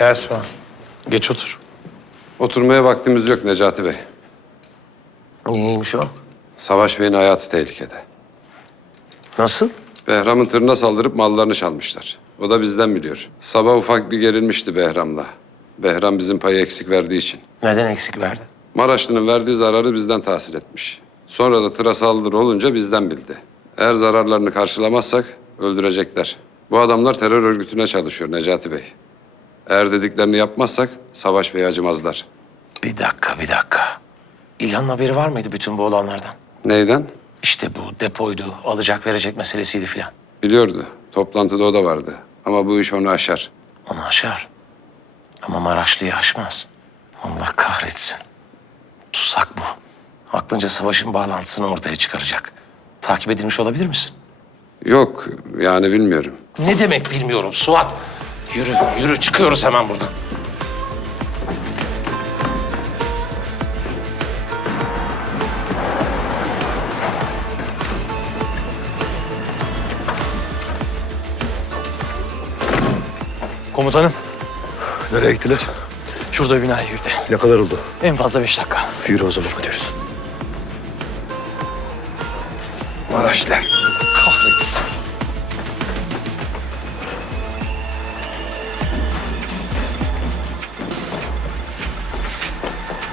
Gel Suat. Geç otur. Oturmaya vaktimiz yok Necati Bey. Niyeymiş o? Savaş Bey'in hayatı tehlikede. Nasıl? Behram'ın tırına saldırıp mallarını çalmışlar. O da bizden biliyor. Sabah ufak bir gerilmişti Behram'la. Behram bizim payı eksik verdiği için. Neden eksik verdi? Maraşlı'nın verdiği zararı bizden tahsil etmiş. Sonra da tıra saldırı olunca bizden bildi. Eğer zararlarını karşılamazsak öldürecekler. Bu adamlar terör örgütüne çalışıyor Necati Bey. Eğer dediklerini yapmazsak Savaş Bey acımazlar. Bir dakika, bir dakika. İlhan'ın haberi var mıydı bütün bu olanlardan? Neyden? İşte bu depoydu, alacak verecek meselesiydi filan. Biliyordu. Toplantıda o da vardı. Ama bu iş onu aşar. Onu aşar. Ama Maraşlı'yı aşmaz. Allah kahretsin. Tuzak bu. Aklınca savaşın bağlantısını ortaya çıkaracak. Takip edilmiş olabilir misin? Yok yani bilmiyorum. Ne demek bilmiyorum Suat. Yürü, yürü çıkıyoruz hemen buradan. Komutanım, Nereye gittiler? şurada binaya girdi. Ne kadar oldu? En fazla beş dakika. Yürü o zaman gidiyoruz. Maraşlı. Kahretsin.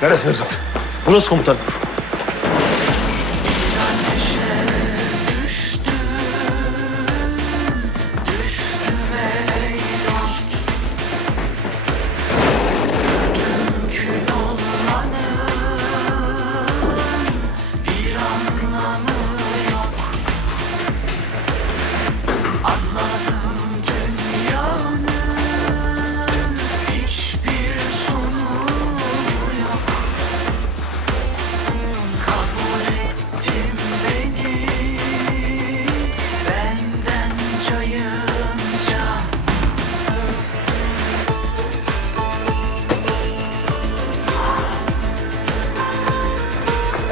Neresi Nevzat? Burası komutanım.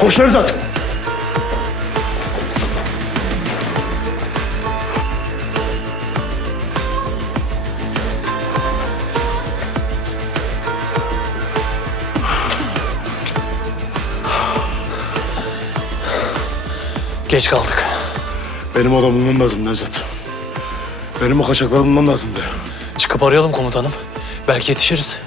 Koş Nevzat! Geç kaldık. Benim adamı bulmam lazım Nevzat. Benim o kaçakları bulmam lazımdı. Çıkıp arayalım komutanım. Belki yetişiriz.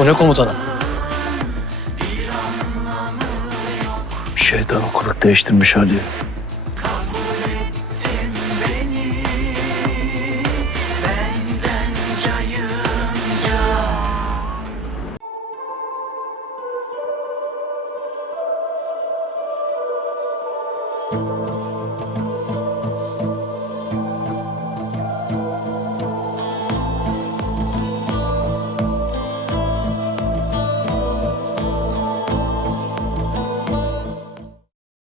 O ne komutanım? Şeytan kılık değiştirmiş Ali.